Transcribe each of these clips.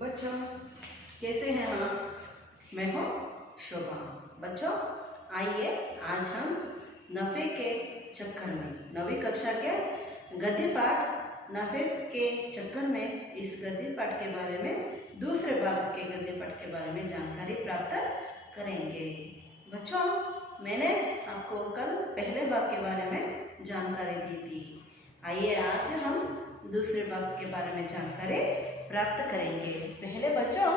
बच्चों कैसे हैं आप? मैं हूँ शोभा। बच्चों आइए आज हम नफ़े के चक्कर में नवी कक्षा के गद्य पाठ नफ़े के चक्कर में इस गद्य पाठ के बारे में दूसरे भाग के गद्य पाठ के बारे में जानकारी प्राप्त करेंगे। बच्चों मैंने आपको कल पहले भाग के बारे में जानकारी दी थी। आइए आज हम दूसरे भाग के बारे में जानकारी प्राप्त करेंगे। पहले बच्चों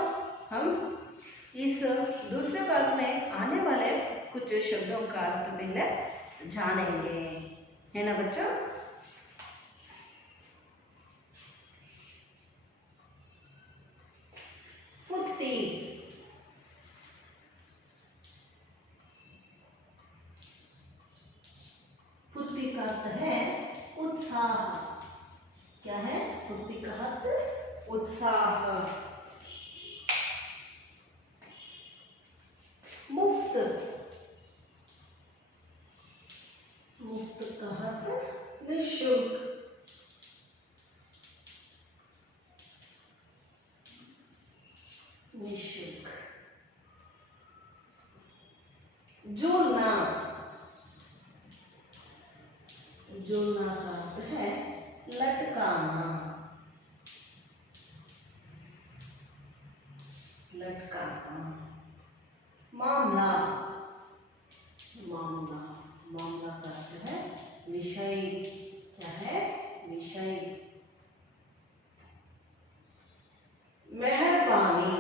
हम इस दूसरे भाग में आने वाले कुछ शब्दों का अर्थ पहले जानेंगे, है ना बच्चों? फुर्ती, फुर्ती का अर्थ है उत्साह। क्या है फुर्ती का अर्थ? उत्साह। मुफ्त, मुफ्त का अर्थ निःशुल्क। निःशुल्क। झूलना, झूलना का अर्थ है लटकाना। लटकाना। मामला, मामला, मामला का अर्थ है विषय। क्या है? विषय। मेहरबानी,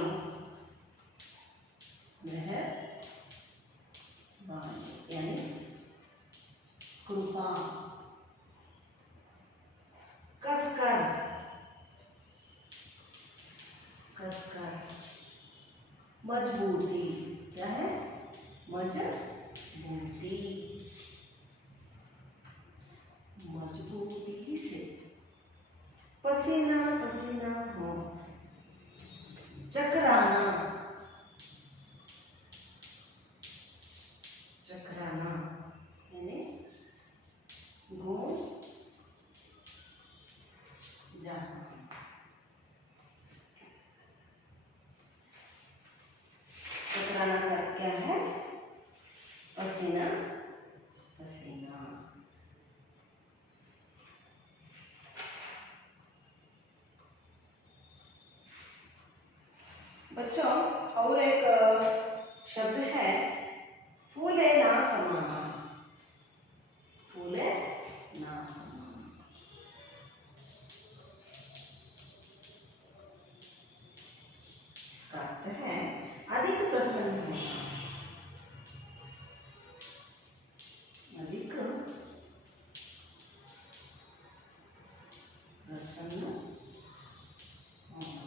मेहरबानी यानी कृपा। कसकर, कसकर। मजबूती। क्या है? मजबूती। मजबूती से। पसीना पसीना हो। चकराना, चकराना यानी घूम जाना। चकराना का अर्थ क्या है? पसीना पसीना। बच्चों और एक शब्द है फूले ना समाना। फूले ना समाना। इसका अर्थ है अधिक प्रसन्न होना। अधिक प्रसन्न होना।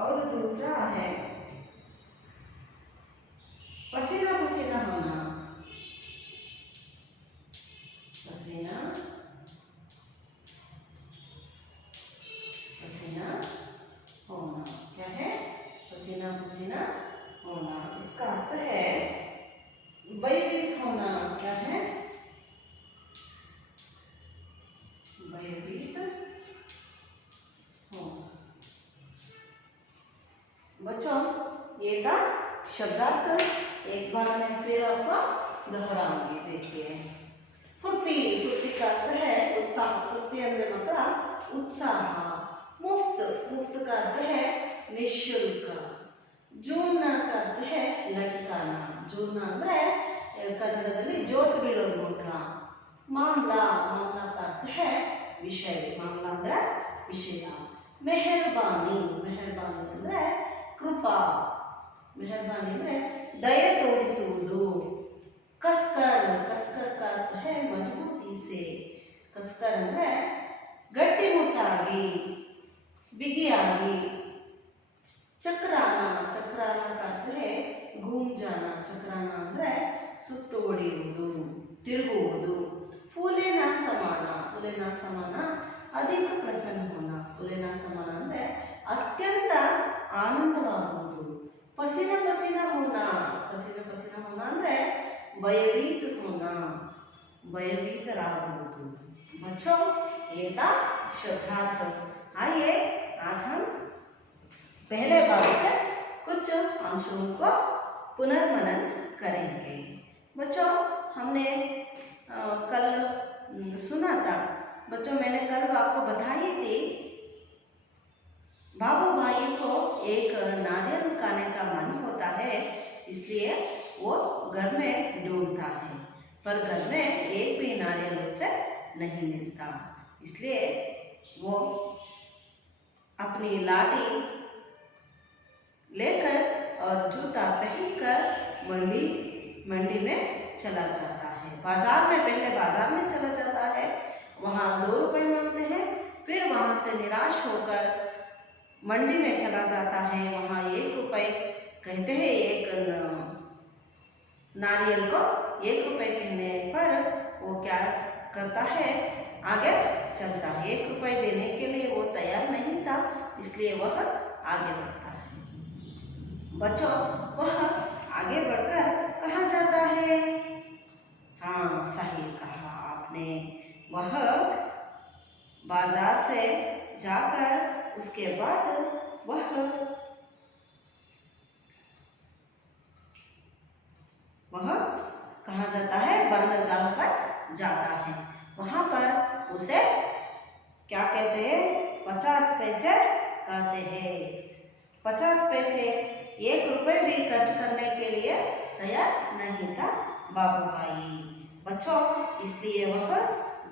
और दूसरा है पसीना पसीना होना। पसीना पसीना होना। क्या है? पसीना पसीना होना। इसका अर्थ है भयभीत होना। क्या है? भयभीत होना। बच्चों ये था शब्दार्थ। एक बार मैं फिर आपको दोहराऊंगी। देखिए फुर्ती, फुर्ती का अर्थ है उत्साह। फुर्ती अंदर मतलब उत्साह। मुफ्त, मुफ्त का अर्थ है निःशुल्क। झूलना का अर्थ है लटकाना। झूलना ಅಂದ್ರೆ ಕನ್ನಡದಲ್ಲಿ ಜೋತ್ ಬೀಳೋದು ನೋಡ್ರ. ಮಾಮಲಾ, ಮಾಮಲಾ का अर्थ है विषय. मामला ಅಂದ್ರೆ ವಿಷಯ. ಮೆಹರ್ಬಾನಿ, ಮೆಹರ್ಬಾನಿ ಅಂದ್ರೆ ಕೃಪಾ. ಮೆಹರ್ಬಾನಿ ಅಂದ್ರೆ ದಯೆ ತೋರಿಸುವುದು. कसकर, कसकर का अर्थ है मजबूती से. कसकर ಅಂದ್ರೆ ಗಟ್ಟಿಮುಟ್ಟಾಗಿ, ಬಿಗಿಯಾಗಿ. ಚಕ್ರಾನ, ಚಕ್ರಾನ का अर्थ है घूम जाना. ಚಕ್ರಾನ ಅಂದ್ರೆ ಸುತ್ತು ಹೊಡೆಯುವುದು, ತಿರುಗುವುದು. ಫೂಲೆನ ಸಮಾನ, ಫೂಲೆನ ಸಮಾನ अधिक प्रसन्न होना. ಫೂಲೆನ ಸಮಾನ ಅಂದ್ರೆ ಅತ್ಯಂತ ಆನಂದವಾಗುವುದು. पसीना पसीना होना, पसीना पसीना होना ಅಂದ್ರೆ भयभीत होना, भयभीत राहुವುದು। बच्चों ये था शब्दार्थ। आइए आज हम पहले भाग के कुछ अंशों को पुनर्मनन करेंगे। बच्चों हमने कल सुना था, बच्चों मैंने कल आपको बताई थी, बाबू भाई को एक नारियल खाने का मन होता है, इसलिए वो घर में ढूंढता है, पर घर में एक भी नारियल उसे नहीं मिलता। इसलिए वो अपनी लाठी लेकर और जूता पहनकर मंडी में चला जाता है। पहले बाजार में चला जाता है, वहाँ 2 रुपए मांगते हैं, फिर वहाँ से निराश होकर मंडी में चला जाता है, वहाँ 1 रुपए कहते हैं। एक नारियल को 1 रुपए कहने पर वो क्या करता है, आगे चलता है। 1 रुपए देने के लिए वो तैयार नहीं था, इसलिए वह आगे बढ़ता है। बच्चों वह आगे बढ़कर कहाँ जाता है? हाँ, सही कहा आपने, वह बाजार से जाकर उसके बाद वह कहाँ जाता है? बंदरगाह पर जाता है। वहाँ पर उसे क्या कहते हैं? 50 पैसे कहते हैं। 50 पैसे, 1 रुपए भी खर्च करने के लिए तैयार नहीं था बाबू भाई। बच्चों इसलिए वह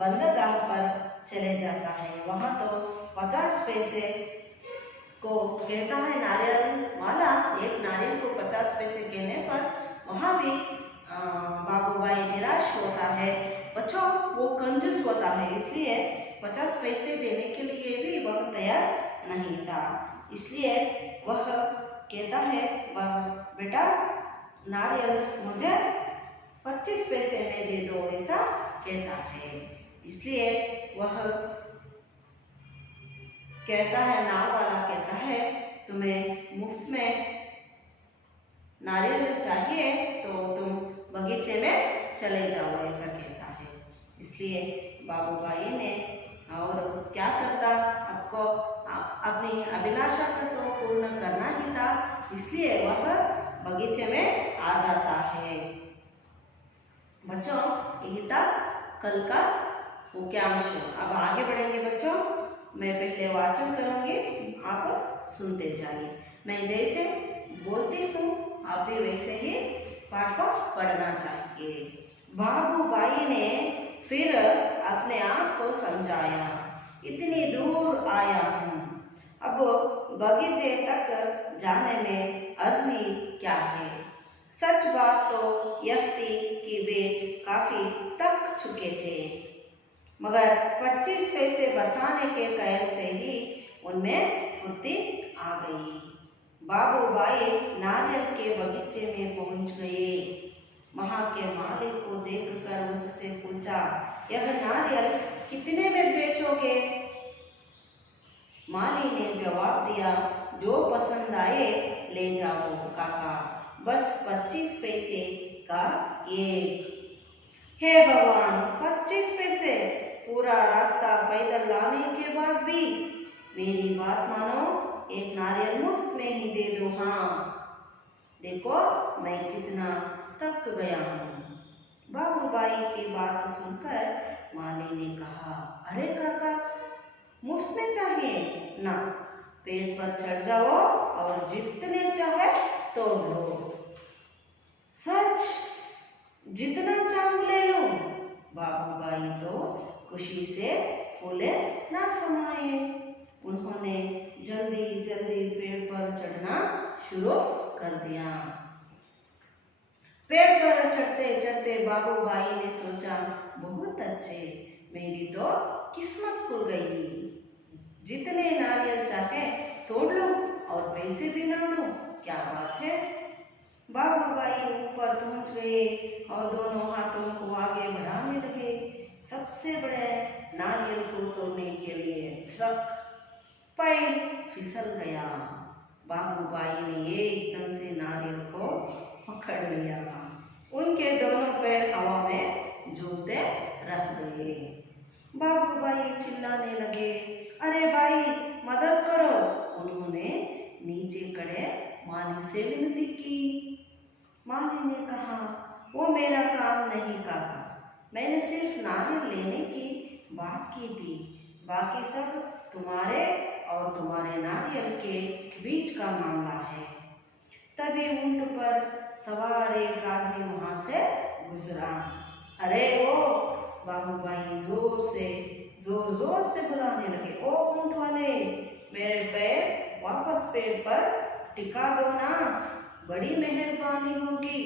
बंदरगाह पर चले जाता है। वहाँ तो 50 पैसे को कहता है नारियल वाला, एक नारियल को 50 पैसे कहने पर वहाँ भी बाबू भाई निराश होता है। बच्चों वो कंजूस होता है, इसलिए 50 पैसे देने के लिए भी वह तैयार नहीं था। इसलिए वह कहता है, बेटा नारियल मुझे 25 पैसे में दे दो, ऐसा कहता है। इसलिए वह कहता है, नाव वाला कहता है, तुम्हें मुफ्त में नारियल चाहिए तो तुम बगीचे में चले जाओ, ऐसा कहता है। इसलिए बाबू भाई ने और क्या करता, आपको अपनी अभिलाषा का तो पूर्ण करना ही था, इसलिए वह बगीचे में आ जाता है। बच्चों यही था कल का मुख्यांश। अब आगे बढ़ेंगे बच्चों, मैं पहले वाचन करूंगी, आप सुनते जाइए। मैं जैसे बोलती हूँ आप भी वैसे ही पाठ को पढ़ना चाहिए। बाबू भाई ने फिर अपने आप को समझाया, इतनी दूर आया हूँ, अब बगीचे तक जाने में अर्जी क्या है। सच बात तो यह थी कि वे काफी थक चुके थे, मगर 25 पैसे बचाने के ख्याल से ही उनमें फुर्ती आ गई। बाबू भाई नारियल के बगीचे में पहुंच गए। वहां के मालिक को देखकर उससे पूछा, यह नारियल कितने में बेचोगे? माली ने जवाब दिया, जो पसंद आए ले जाओ काका, बस 25 पैसे का एक। हे भगवान, 25 पैसे? पूरा रास्ता पैदल लाने के बाद भी? मेरी बात मानो, एक नारियल मुफ्त में ही दे दो। हाँ देखो मैं कितना थक गया हूँ। बाबू भाई की बात सुनकर माली ने कहा, अरे काका, मुफ्त में चाहिए ना, पेड़ पर चढ़ जाओ और जितने चाहे तोड़ लो। सच? जितना चाहूं ले लो? बाबू भाई तो खुशी से फूले ना समाये। उन्होंने जल्दी जल्दी पेड़ पर चढ़ना शुरू कर दिया। पेड़ पर चढ़ते चढ़ते बाबू भाई ने सोचा, बहुत अच्छे, मेरी तो किस्मत खुल गई, जितने नारियल चाहे तोड़ लो और पैसे भी ना दो, क्या बात है। बाबू भाई ऊपर पहुंच गए और दोनों हाथों को आगे बढ़ाने लगे, सबसे बड़े नारियल को तोड़ने के लिए। सब पैर फिसल गया। बाबू भाई ने एकदम से नारियल को पकड़ लिया। उनके दोनों पैर हवा में झूलते रह गए। बाबू भाई चिल्लाने लगे, अरे भाई मदद करो। उन्होंने नीचे नीचे खड़े माली से विनती की। माली ने कहा, वो मेरा काम नहीं काका, मैंने सिर्फ नारियल लेने की बात की थी, बाकी सब तुम्हारे और तुम्हारे नारियल के बीच का मामला है। तभी ऊंट पर सवार एक आदमी वहां से गुजरा। अरे ओ बाबूभाई जोर जोर से बुलाने लगे, ओ ऊंट वाले, मेरे पैर वापस पेड़ पर टिका दो ना, बड़ी मेहरबानी होगी।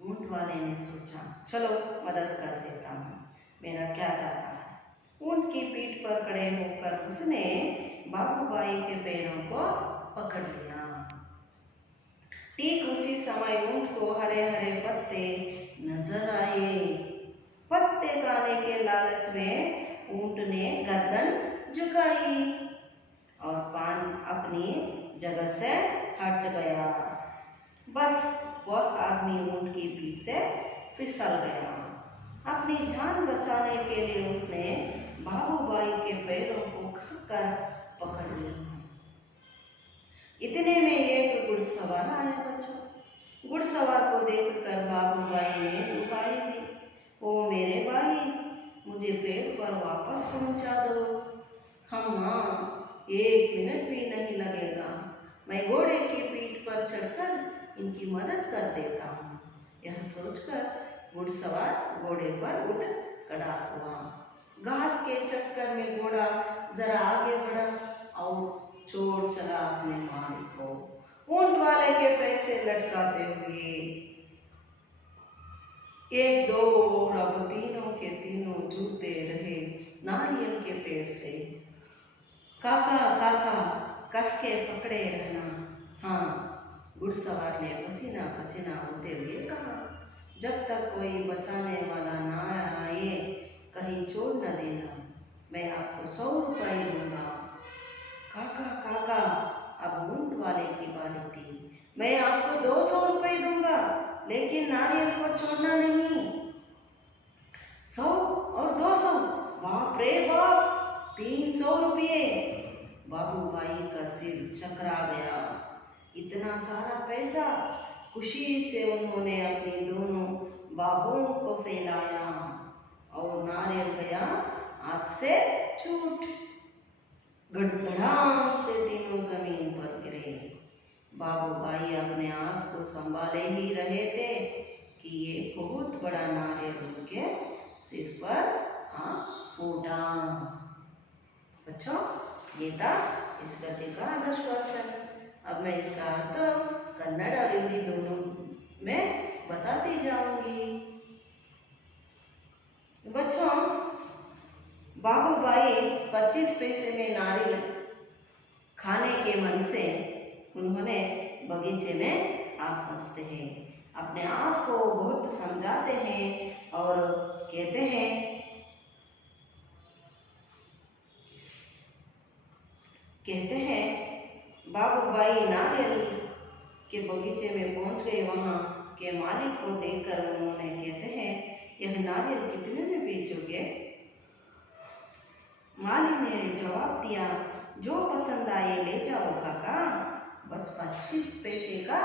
ऊंट वाले ने सोचा, चलो मदद कर देता हूँ, मेरा क्या जाता है। ऊंट की पीठ पर खड़े होकर उसने बाबूभाई के पैरों को पकड़ लिया। ठीक उसी समय ऊंट को हरे हरे पत्ते नजर आए। पत्ते खाने के लालच में ऊंट ने गर्दन झुकाई और पान अपनी जगह से हट गया। बस वह आदमी ऊंट की पीठ से फिसल गया। अपनी जान बचाने के लिए उसने बाबूभाई के पैरों को कसकर पकड़ लिया। इतने में एक घुड़सवार आया। बच्चों, घुड़सवार को देखकर बाबूभाई ने दुहाई दी, ओ मेरे भाई, मुझे पेड़ पर वापस पहुंचा दो। हाँ, 1 मिनट भी नहीं लगेगा, मैं घोड़े की पीठ पर चढ़कर इनकी मदद कर देता हूँ। यह सोचकर घुड़सवार घोड़े पर उठ खड़ा हुआ। घास के चक्कर में घोड़ा जरा आगे बढ़ा और छोड़ चला अपने मालिक को। ऊंट वाले के पैसे लटकाते हुए 1 2 और अब तीनों के तीनों झूलते रहे नारियल के पेड़ से। काका काका, कस के पकड़े रहना। हाँ, घुड़सवार ने पसीना पसीना होते हुए कहा, जब तक कोई बचाने वाला ना आए कहीं छोड़ न देना, मैं आपको 100 रुपये दूंगा। काका काका, अब ऊंट वाले की बारी थी, मैं आपको 200 रुपये दूंगा, लेकिन नारियल को छोड़ना नहीं। 100 और 200, बाप रे बाप, 300 रुपये। बाबूभाई का सिर चकरा गया। इतना सारा पैसा! खुशी से उन्होंने अपनी दोनों बाहों को फैलाया और नारियल गया हाथ से छूट। गड़गड़ाम से तीनों जमीन पर गिरे। बाबूभाई अपने आप को संभाले ही रहे थे कि ये बहुत बड़ा नारियल उनके सिर पर आ फूटा। बच्चों, ये था इस गद्य का आदर्श वाचन। अब मैं इसका अर्थ कन्नड़ और हिंदी दोनों में बताती जाऊंगी। बच्चों, बाबूभाई 25 पैसे में नारियल खाने के मन से उन्होंने बगीचे में आ पहुँचते हैं। अपने आप को बहुत समझाते हैं और कहते हैं बाबूभाई नारियल के बगीचे में पहुंच गए। वहाँ के मालिक को देखकर उन्होंने कहते हैं, यह नारियल कितने में बेचोगे? माली ने जवाब दिया, जो पसंद आए ले जाओ काका, बस 25 पैसे का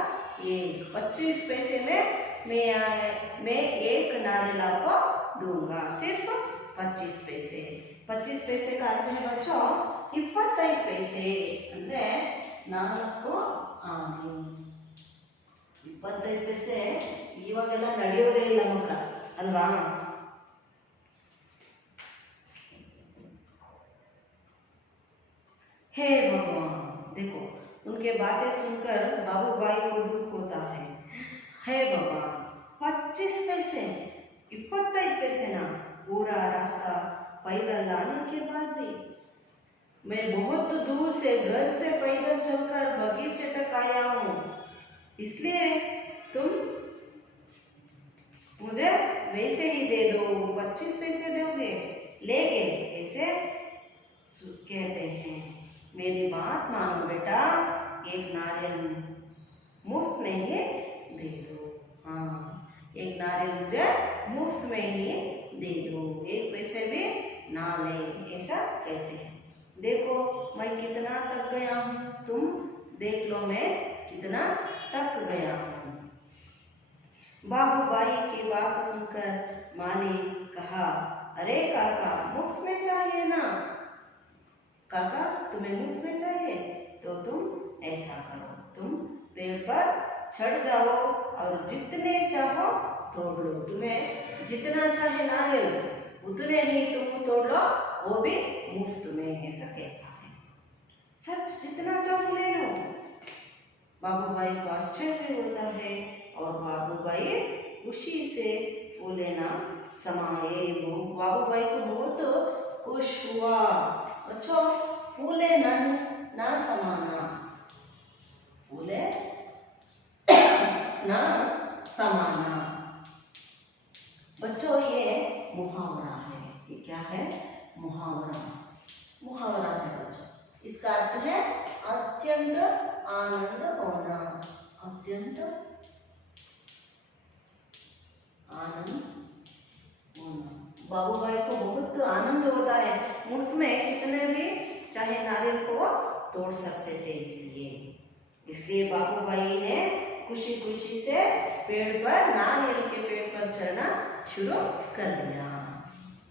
एक। 25 पैसे में मैं एक नारियल आपको दूंगा, सिर्फ 25 पैसे। 25 पैसे का अर्थ है बच्चों 25 पैसे ಅಂದ್ರೆ 4 ಆನೆ। 25 पैसे ಇವಾಗೆಲ್ಲ ನಡೆಯೋದೇ ಇಲ್ಲ ಮಕ್ಕಳ ಅಲ್ವಾ? हे भगवान, देखो उनके बातें सुनकर बाबूभाई को दुख होता है। हे भगवान, 25 पैसे, 25 पैसे ना, पूरा रास्ता पैदल आने के बाद भी मैं बहुत दूर से घर से पैदल चलकर बगीचे तक आया हूँ, इसलिए तुम मुझे वैसे ही दे दो, 25 पैसे दोगे? लेके ऐसे कहते हैं। मेरी बात मानो बेटा, एक नारियल मुफ्त में ही दे दो। हाँ, एक नारियल मुझे मुफ्त में ही दे दो, 1 पैसे भी ना ले, ऐसा कहते हैं। देखो मैं कितना थक गया हूँ, तुम देख लो मैं कितना थक गया हूँ। बाबूबाई की बात सुनकर माँ ने कहा, अरे काका, मुफ्त में चाहिए ना? काका, तुम्हें मुफ्त में चाहिए तो तुम ऐसा करो, तुम पेड़ पर चढ़ जाओ और जितने चाहो तोड़ लो। तुम्हें जितना चाहे नारियल उतने ही तुम तोड़ लो, वो भी मुफ्त में, ऐसा कहता है। सच, जितना चाहो ले लो। बाबूबाई को आश्चर्य होता है और बाबूबाई खुशी से फूले ना समाये। वो बाबूबाई को बहुत खुश हुआ। अच्छा, फूले ना समाना, फूले ना समाना। बच्चों, ये मुहावरा है। ये क्या है? मुहावरा। मुहावरा है बच्चों। इसका अर्थ है अत्यंत आनंद होना। अत्यंत आनंद होना। बाबूबाई को बहुत आनंद होता है, मुफ्त में कितने भी चाहे नारियल को तोड़ सकते थे। इसलिए बाबूबाई ने खुशी खुशी से पेड़ पर, नारियल के पेड़ पर चढ़ना शुरू कर दिया।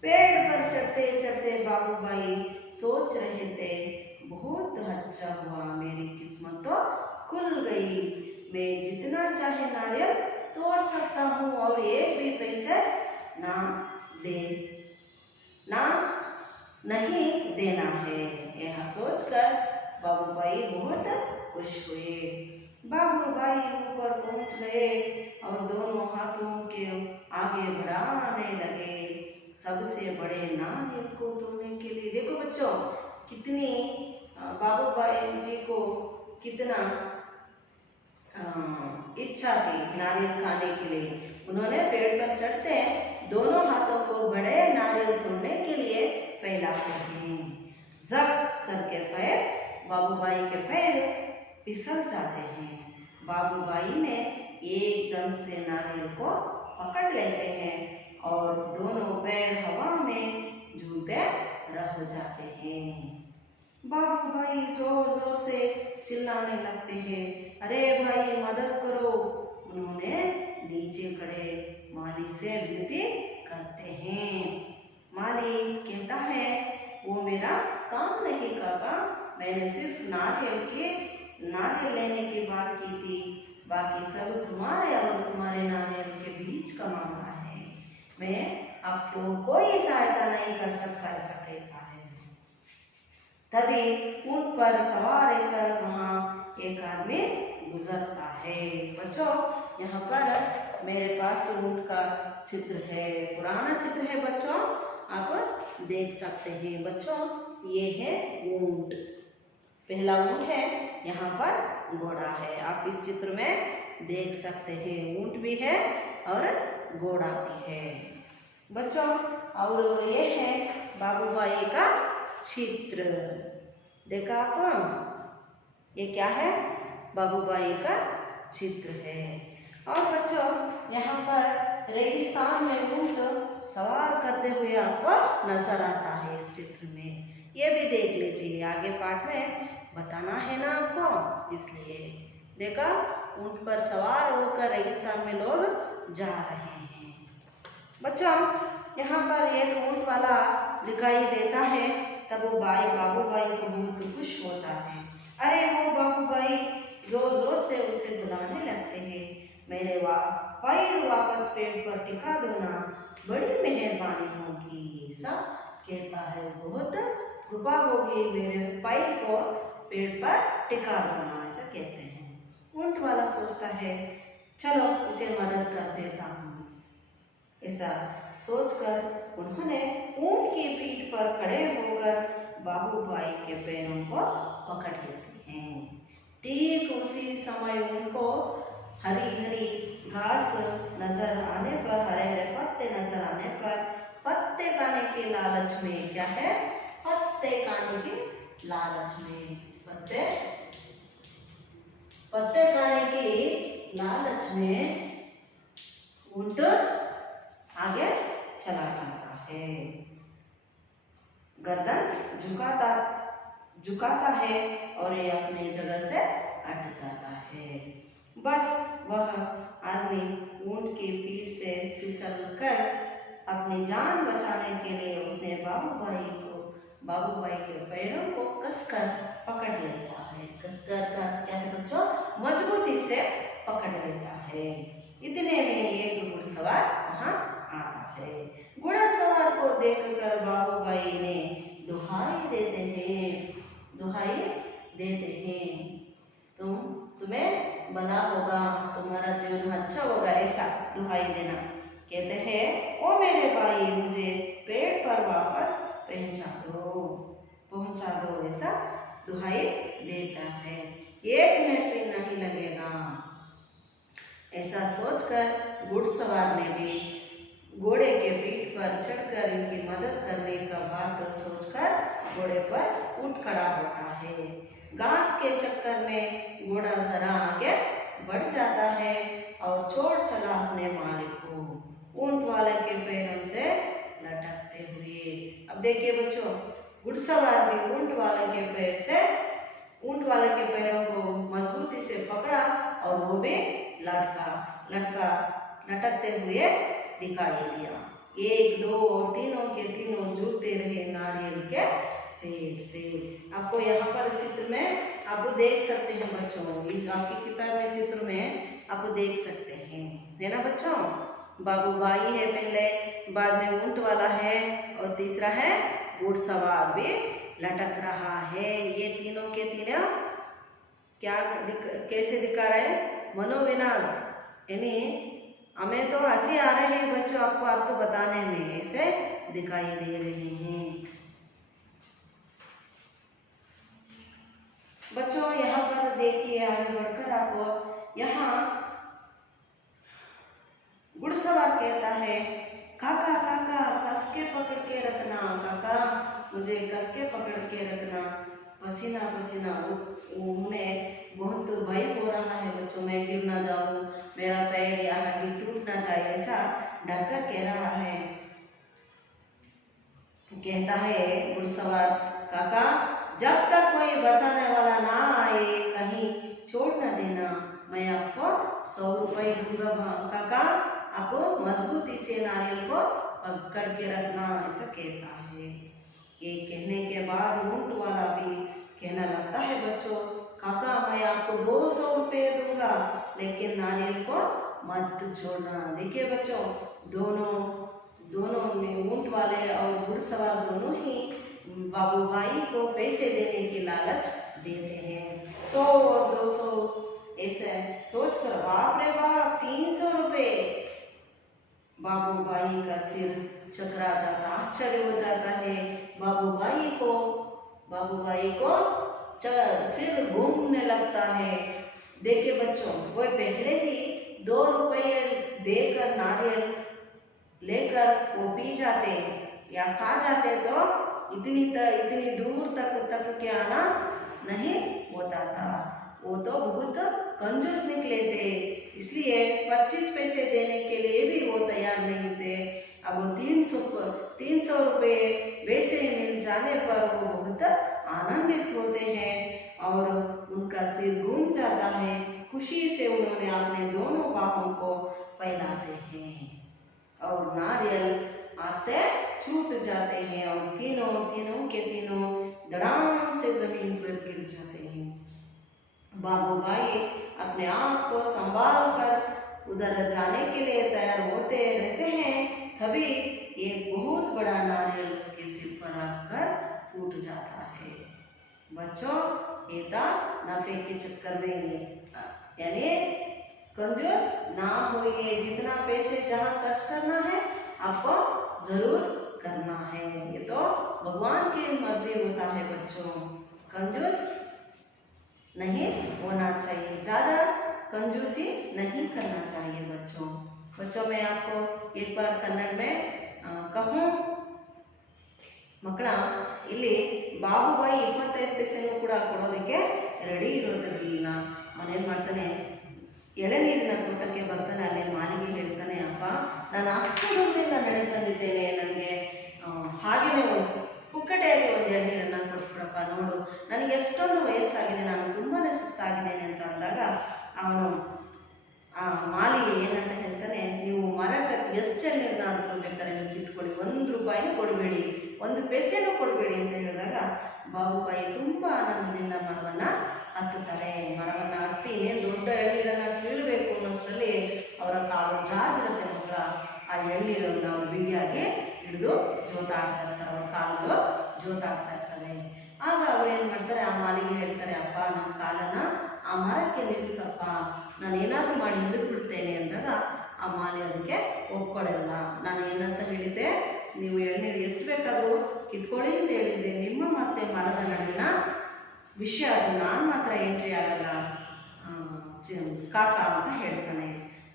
पेड़ पर चढ़ते चढ़ते बाबूबाई सोच रहे थे, बहुत अच्छा हुआ, मेरी किस्मत तो खुल गई। मैं जितना चाहे नारियल तोड़ सकता हूँ और एक भी पैसे नहीं देना है। यह सोचकर बाबूबाई बहुत खुश हुए। बाबूबाई ऊपर पहुंच गए और दोनों हाथों के आगे बढ़ाने लगे, सबसे बड़े नारियल को तोड़ने के लिए। देखो बच्चों, कितनी बाबूबाई जी को कितना इच्छा थी नारियल खाने के लिए। उन्होंने पेड़ पर चढ़ते दोनों हाथों को बड़े नारियल तोड़ने के लिए फैलाते हैं। जक करके पैर, बाबूबाई के पैर फिसल जाते हैं। बाबूबाई ने एकदम से नारियल को पकड़ लेते हैं और दोनों पैर हवा में झूलते रह जाते हैं। बाबूबाई जोर जोर से चिल्लाने लगते हैं, अरे भाई, मदद करो। उन्होंने नीचे खड़े माली से विनती करते हैं। माली कहता है, वो मेरा काम नहीं काका, मैंने सिर्फ नारियल लेने की बात की थी, बाकी सब तुम्हारे और तुम्हारे नारियल के बीच का मामला है। मैं आपको कोई सहायता नहीं कर सकता, ऐसा कहता है। तभी ऊंट पर सवार होकर वहाँ एक आदमी गुजरता है। बच्चों, यहाँ पर मेरे पास ऊंट का चित्र है, पुराना चित्र है बच्चों, आप देख सकते हैं। बच्चों, ये है ऊंट, पहला ऊंट है, यहाँ पर घोड़ा है। आप इस चित्र में देख सकते हैं, ऊंट भी है और घोड़ा भी है बच्चों। और ये है बाबूबाई का चित्र, देखा आप? ये क्या है? बाबूबाई का चित्र है। और बच्चों, यहाँ पर रेगिस्तान में ऊंट सवार करते हुए आपको नजर आता है इस चित्र में। ये भी देख लीजिए, आगे पाठ में बताना है ना आपको, इसलिए। देखा, ऊंट पर सवार होकर रेगिस्तान में लोग जा रहे हैं। बच्चों, यहाँ पर एक ऊंट वाला दिखाई देता है, तब वो बाबूबाई को बहुत खुश होता है। अरे वो बाबूबाई जोर जोर से उसे बुलाने लगते हैं, मेरे पैर वापस पेड़ पर टिका दो ना, बड़ी मेहरबानी होगी, ऐसा कहता है। बहुत कृपा होगी, मेरे पैर को पेड़ पर टिका देना, ऐसा कहते हैं। ऊंट वाला सोचता है, चलो इसे मदद कर देता हूँ। ऐसा सोचकर उन्होंने ऊंट की पीठ पर खड़े होकर बाबूबाई के पैरों को पकड़ लेते हैं। ठीक उसी समय उनको हरी हरी घास नजर आने पर, हरे हरे पत्ते नजर आने पर, पत्ते खाने के लालच में, क्या है? पत्ते खाने के लालच में, पत्ते खाने के लालच में ऊंट आगे चला जाता है। गर्दन झुकाता है और ये अपने जगह से जाता है। बस वह आदमी ऊंट की पीठ से फिसल कर अपनी जान बचाने के लिए उसने बाबूबाई के पैरों को कसकर पकड़ लेता है। कसकर का क्या है बच्चों? मजबूती से पकड़ लेता है। इतने में एक घुड़सवार वहां आता है। घुड़सवार को देखकर बाबूबाई ने दुहाई देते हैं, तुम्हें भला होगा, तुम्हारा जीवन अच्छा होगा, ऐसा दुहाई देना। कहते हैं, ओ मेरे भाई, मुझे पेड़ पर वापस पहुंचा दो, ऐसा दुहाई देता है। 1 मिनट भी नहीं लगेगा। ऐसा सोचकर घुड़सवार ने भी घोड़े के पीठ पर चढ़कर इनकी मदद करने का बात सोचकर घोड़े पर उठ खड़ा होता है। घास के चक्कर में घोड़ा जरा आगे बढ़ जाता है और छोड़ चला अपने मालिक को ऊंट वाले के पैरों से लटकते हुए। अब देखिए बच्चों, घुड़सवार भी ऊंट वाले के पैरों को मजबूती से पकड़ा और वो भी लटकते हुए दिखाई दिया। 1, 2 और तीनों के तीनों जुड़ते रहे नारियल के पेड़ से। आपको यहाँ पर चित्र में आप देख सकते हैं बच्चों, इस आपकी किताब में चित्र में आप देख सकते हैं, है ना बच्चों? बाबूबाई है पहले, बाद में ऊंट वाला है और तीसरा है घुड़सवार भी लटक रहा है। ये तीनों के तीनों कैसे दिखा रहे हैं? मनोविनोद, यानी हमें तो हंसी आ रही है बच्चों, आपको अर्थ बताने में ऐसे दिखाई दे रहे हैं। बच्चों यहाँ पर देखिए, आगे बढ़कर आपको यहाँ घुड़सवार कहता है, काका काका कस के पकड़ के रखना, काका मुझे कस के पकड़ के रखना। पसीना पसीना उन्हें बहुत भय हो रहा है बच्चों, मैं गिर ना जाऊं, मेरा पैर या हड्डी टूट ना जाए, ऐसा डर कर कह रहा है। कहता है घुड़सवार, काका जब तक कोई बचाने वाला ना आए कहीं छोड़ न देना, मैं आपको 100 रुपये दूंगा। काका आपको मजबूती से नारियल को पकड़ के रखना, ऐसा कहता है। ये कहने के बाद ऊंट वाला भी कहना लगता है बच्चों, काका मैं आपको 200 रुपये दूंगा, लेकिन नारियल को मत छोड़ना। देखिए बच्चों, दोनों में ऊंट वाले और घुड़सवार दोनों ही बाबूबाई को पैसे देने की लालच देते हैं। 100 और 200 ऐसे सोचकर बाप रे बाप 300 रुपये। बाबूबाई का सिर चकरा जाता, आश्चर्य हो जाता है। बाबूबाई को सिर घूमने लगता है। देखिए बच्चों, वो पहले ही 2 रुपये देकर नारियल लेकर वो पी जाते या खा जाते तो इतनी दूर तक के आना नहीं होता था। वो तो बहुत कंजूस निकले थे, इसलिए 25 पैसे देने के लिए भी वो तैयार नहीं थे। अब 300 रुपये वैसे ही मिल जाने पर वो बहुत आनंदित होते हैं और उनका सिर घूम जाता है। खुशी से उन्होंने अपने दोनों बाहों को फैलाते हैं और नारियल हाथ से छूट जाते हैं और तीनों के तीनों धड़ाम से जमीन पर गिर जाते हैं। बाबूबाई अपने आप को संभाल कर उधर जाने के लिए तैयार होते रहते हैं, तभी एक बहुत बड़ा नारियल उसके सिर पर आकर टूट जाता है। बच्चों, ये था नफे के चक्कर में, यानी कंजूस ना होइए, जितना पैसे जहाँ खर्च करना है आपको जरूर करना है। ये तो भगवान की मर्जी होता है बच्चों, कंजूस नहीं होना चाहिए, ज़्यादा कंजूसी नहीं करना चाहिए बच्चों। मैं आपको एक बार कन्नड़ में कहूँ, ಮಕ್ಕಳ ಇಲ್ಲಿ ಬಾಬುಬಾಯಿ 25 ಪೈಸೆನೂ ಕೂಡ ಕೊಡೋದಕ್ಕೆ ರೆಡಿ ಇರೋದಿರಲಿಲ್ಲ. ಅವನೇನು ಮಾಡ್ತಾನೆ, ಎಳೆನೀರಿನ ತೋಟಕ್ಕೆ ಬರ್ತಾನೆ. ಅಲ್ಲಿ ಮಾಲಿಗೆ ಹೇಳ್ತಾನೆ, ಅಪ್ಪ ನಾನು ಅಷ್ಟು ದೂರದಿಂದ ನಡೆದು ಬಂದಿದ್ದೇನೆ, ನನಗೆ ಹಾಗೆಯೇ ಪುಕ್ಕಟೆಯಾಗಿ ಒಂದು ಎಳ್ನೀರನ್ನು ಕೊಟ್ಬಿಡಪ್ಪ, ನೋಡು ನನಗೆ ಎಷ್ಟೊಂದು ವಯಸ್ಸಾಗಿದೆ, ನಾನು ತುಂಬಾ ಸುಸ್ತಾಗಿದ್ದೇನೆ ಅಂತ ಅಂದಾಗ ಕೊಡಬೇಡಿ, ಒಂದು ಪೈಸೆನೂ ಕೊಡಬೇಡಿ ಅಂತ ಹೇಳಿದಾಗ ಬಾಬುಬಾಯಿ ತುಂಬ ಆನಂದದಿಂದ ಮರವನ್ನು ಹತ್ತುತ್ತಾರೆ. ಮರವನ್ನು ಹತ್ತಿ ಇನ್ನೇನು ದೊಡ್ಡ ಎಳ್ನೀರನ್ನು ಕೀಳಬೇಕು ಅನ್ನೋಷ್ಟರಲ್ಲಿ ಅವರ ಕಾಲು ಜಾರಿಬಿಡುತ್ತೆ ಮಕ್ಕಳ. ಆ ಎಳ್ನೀರನ್ನು ಅವರು ಬಿಗಿಯಾಗಿ ಹಿಡಿದು ಜೋತಾಡ್ತಾ ಇರ್ತಾರೆ, ಅವ್ರ ಕಾಲು ಜೋತಾಡ್ತಾ ಇರ್ತಾರೆ. ಆಗ ಅವ್ರು ಏನು ಮಾಡ್ತಾರೆ, ಆ ಮಾಲಿಗೆ ಹೇಳ್ತಾರೆ, ಅಪ್ಪ ನನ್ನ ಕಾಲನ್ನು ಆ ಮರಕ್ಕೆ ನಿಲ್ಲಿಸಪ್ಪ, ನಾನು ಏನಾದರೂ ಮಾಡಿ ಹಿಡಿದು ಬಿಡ್ತೇನೆ ಅಂದಾಗ ಆ ಮಾಲಿ ಅದಕ್ಕೆ ಒಪ್ಕೊಳ್ಳಲ್ಲ. ನಾನು ಏನಂತ ಹೇಳಿದ್ದೆ, ನೀವು ಎಳ್ನೀರು ಎಷ್ಟು ಬೇಕಾದರೂ ಕಿತ್ಕೊಳ್ಳಿ ಅಂತ ಹೇಳಿದ್ದೆ, ನಿಮ್ಮ ಮತ್ತೆ ಮರದ ನಡುವಿನ ವಿಷಯ, ಅದು ನಾನು ಮಾತ್ರ ಎಂಟ್ರಿ ಆಗಲ್ಲ ಕಾಕ ಅಂತ ಹೇಳ್ತಾನೆ.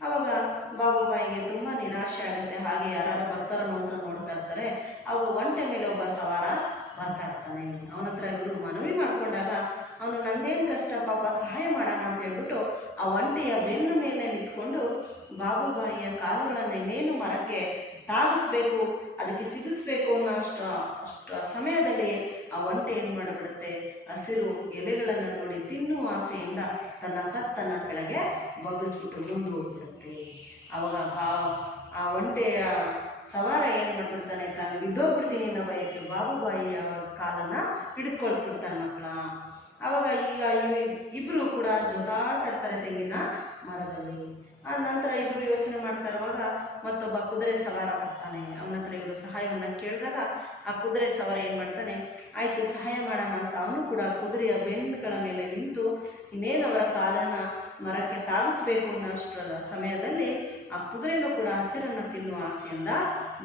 ಆವಾಗ ಬಾಬುಬಾಯಿಗೆ ತುಂಬ ನಿರಾಶೆ ಆಗುತ್ತೆ. ಹಾಗೆ ಯಾರು ಬರ್ತಾರೋ ಅಂತ ನೋಡ್ತಾ ಇರ್ತಾರೆ. ಅವಾಗ ಒಂಟೆ ಮೇಲೆ ಒಬ್ಬ ಸವಾರ ಬರ್ತಾ ಇರ್ತಾನೆ. ಅವನ ಹತ್ರ ಇವರು ಮನವಿ ಮಾಡಿಕೊಂಡಾಗ ಅವನು ನಂದೇನು ಕಷ್ಟ ಪಾಪ ಸಹಾಯ ಮಾಡೋಣ ಅಂತ ಹೇಳ್ಬಿಟ್ಟು ಆ ಒಂಟೆಯ ಬೆನ್ನ ಮೇಲೆ ನಿಂತ್ಕೊಂಡು ಬಾಬುಬಾಯಿಯ ಕಾಲುಗಳನ್ನು ಇನ್ನೇನು ಮರಕ್ಕೆ ತಾಗಿಸ್ಬೇಕು, ಅದಕ್ಕೆ ಸಿಗಿಸ್ಬೇಕು ಅನ್ನೋ ಅಷ್ಟು ಸಮಯದಲ್ಲಿ ಆ ಒಂಟೆ ಏನು ಮಾಡಿಬಿಡುತ್ತೆ, ಹಸಿರು ಎಲೆಗಳನ್ನು ನೋಡಿ ತಿನ್ನುವ ಆಸೆಯಿಂದ ತನ್ನ ಕತ್ತನ್ನು ಕೆಳಗೆ ಬಗ್ಗಿಸ್ಬಿಟ್ಟು ಮುಂದೆ ಹೋಗ್ಬಿಡುತ್ತೆ. ಆವಾಗ ಆ ಒಂಟೆಯ ಸವಾರ ಏನು ಮಾಡ್ಬಿಡ್ತಾನೆ, ತಾನು ಬಿದ್ದೋಗ್ಬಿಡ್ತೀನಿ ಅನ್ನೋ ಭಯಕ್ಕೆ ಬಾಬುಬಾಯಿಯ ಕಾಲನ್ನು ಹಿಡಿದುಕೊಳ್ಬಿಡ್ತಾನೆ ಮಕ್ಕಳ. ಆವಾಗ ಈಗ ಇಬ್ಬರು ಕೂಡ ಜೊತಾಡ್ತಾ ಇರ್ತಾರೆ ತೆಂಗಿನ ಮರದಲ್ಲಿ. ಆ ನಂತರ ಇಬ್ಬರು ಯೋಚನೆ ಮಾಡ್ತಾ ಇರುವಾಗ ಮತ್ತೊಬ್ಬ ಕುದುರೆ ಸವಾರ ಬರ್ತಾನೆ. ಅವನ ಹತ್ರ ಇವರು ಸಹಾಯವನ್ನು ಕೇಳಿದಾಗ ಆ ಕುದುರೆ ಸವಾರ ಏನು ಮಾಡ್ತಾನೆ, ಆಯಿತು ಸಹಾಯ ಮಾಡೋಣ ಅಂತ ಅವನು ಕೂಡ ಕುದುರೆಯ ಬೆನ್ನುಗಳ ಮೇಲೆ ನಿಂತು ಇನ್ನೇನು ಅವರ ಕಾಲನ್ನು ಮರಕ್ಕೆ ತಾಗಿಸ್ಬೇಕು ಅನ್ನೋಷ್ಟರ ಸಮಯದಲ್ಲಿ ಆ ಕುದುರೆನೂ ಕೂಡ ಹಸಿರನ್ನು ತಿನ್ನುವ ಆಸೆಯಿಂದ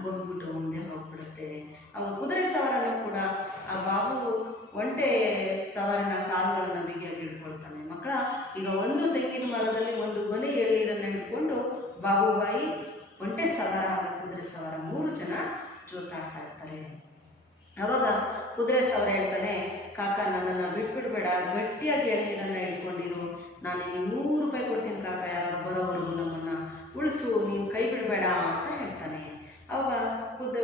ಬಗ್ಬಿಟ್ಟು ಮುಂದೆ ಹೋಗ್ಬಿಡುತ್ತೆ. ಅವಾಗ ಕುದುರೆ ಸವಾರನೂ ಕೂಡ ಆ ಬಾಬು ಒಂಟೆ ಸವಾರನ ಕಾಲುಗಳನ್ನು ಬಿಗಿಯಾಗಿ ಹಿಡ್ಕೊಳ್ತಾನೆ. ಮಕ್ಕಳ, ಈಗ ಒಂದು ತೆಂಗಿನ ಮರದಲ್ಲಿ ಒಂದು ಗೊನೆ ಎಳ್ನೀರನ್ನು ಹಿಡ್ಕೊಂಡು ಬಾಬುಬಾಯಿ, ಒಂಟೆ ಸವಾರ ಹಾಗೂ ಕುದುರೆ ಸವಾರ 3 ಜನ ಜೋತಾಡ್ತಾ ಇರ್ತಾರೆ. ಆವಾಗ ಕುದುರೆ ಸವಾರ ಹೇಳ್ತಾನೆ, ಕಾಕ ನನ್ನನ್ನು ಬಿಟ್ಬಿಡ್ಬೇಡ, ಗಟ್ಟಿಯಾಗಿ ಎಳ್ನೀರನ್ನು ಹಿಡ್ಕೊಂಡಿರು, ನಾನು ನಿನಗೆ 100 ರೂಪಾಯಿ ಕೊಡ್ತೀನಿ ಕಾಕ, ಯಾರು ಬರೋವರೆಗೂ ನಮ್ಮನ್ನು ಉಳಿಸು, ನೀನು ಕೈ ಬಿಡಬೇಡ ಅಂತ ಹೇಳ್ತಾನೆ. ಅವಾಗ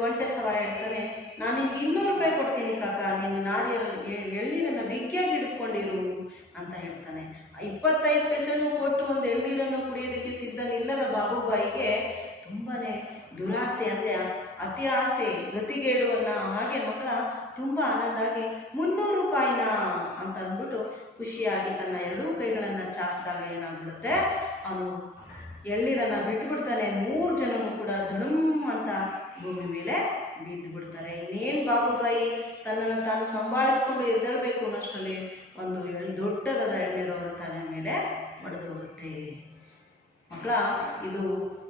ಒಂಟೆ ಸವಾರ ಹೇಳ್ತಾನೆ, ನಾನು ನಿನಗೆ 200 ರೂಪಾಯಿ ಕೊಡ್ತೀನಿ ಕಾಕ, ನೀನು ಎಳ್ನೀರನ್ನು ಬಿಗಿಯಾಗಿ ಹಿಡ್ಕೊಂಡಿರು ಅಂತ ಹೇಳ್ತಾನೆ. 25 ಪೈಸೆನೂ ಕೊಟ್ಟು ಒಂದು ಎಳ್ನೀರನ್ನು ಕುಡಿಯೋದಕ್ಕೆ ಸಿದ್ಧನಿಲ್ಲದ ಬಾಬುಬಾಯಿಗೆ ತುಂಬಾ ದುರಾಸೆ, ಅಂದರೆ ಅತಿ ಆಸೆ, ಗತಿಗೇಡು ಅನ್ನೋ ಹಾಗೆ ಮಕ್ಕಳ ತುಂಬ ಆನಂದ ಆಗಿ 300 ರೂಪಾಯಿನ ಅಂತ ಅಂದ್ಬಿಟ್ಟು ಖುಷಿಯಾಗಿ ತನ್ನ 2 ಕೈಗಳನ್ನು ಚಾಚಿದಾಗ ಏನಾಗ್ಬಿಡುತ್ತೆ, ಅವನು ಎಳ್ನೀರನ್ನು ಬಿಟ್ಬಿಡ್ತಾನೆ. 3 ಜನರು ಕೂಡ ಧುಣುಮ್ ಅಂತ ಭೂಮಿ ಮೇಲೆ ಬಿದ್ದು ಬಿಡ್ತಾರೆ. ಇನ್ನೇನು ಬಾಬುಬಾಯಿ ತನ್ನನ್ನು ತಾನು ಸಂಭಾಳಿಸ್ಕೊಂಡು ಎದ್ದೇಳಬೇಕು ಅನ್ನೋಷ್ಟರಲ್ಲಿ ಒಂದು ದೊಡ್ಡದಾದ ಎಳ್ನೀರು ಅವರ ತಲೆ ಮೇಲೆ ಒಡೆದು ಹೋಗುತ್ತೆ. ಮಕ್ಕಳ, ಇದು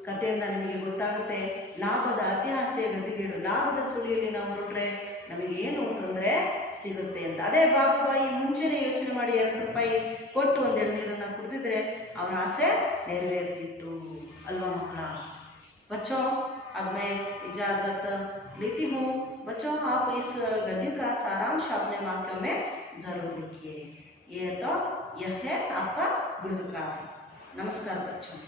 ಕಥೆಯಿಂದ ನಿಮಗೆ ಗೊತ್ತಾಗುತ್ತೆ, ಲಾಭದ ಅತಿ ಆಸೆ ಗತಿಗೇಡು, ಲಾಭದ ಸುಳಿಯಲ್ಲಿ ನಾವು ಹೊರಟ್ರೆ ನಮಗೆ ಏನು ತೊಂದರೆ ಸಿಗುತ್ತೆ ಅಂತ. ಅದೇ ಬಾಬುಬಾಯಿ ಮುಂಚೆನೇ ಯೋಚನೆ ಮಾಡಿ 2 ರೂಪಾಯಿ ಕೊಟ್ಟು ಒಂದು ಎಳ್ನೀರನ್ನು ಕುಡಿದಿದ್ರೆ ಅವರ ಆಸೆ ನೆರವೇರ್ತಿತ್ತು ಅಲ್ವಾ ಮಕ್ಕಳ. बच्चों, अब मैं इजाज़त लेती हूँ। बच्चों, आप इस गद्य का सारांश अपने वाक्यों में ज़रूर लिखिए। यह है आपका गृह कार्य। नमस्कार बच्चों।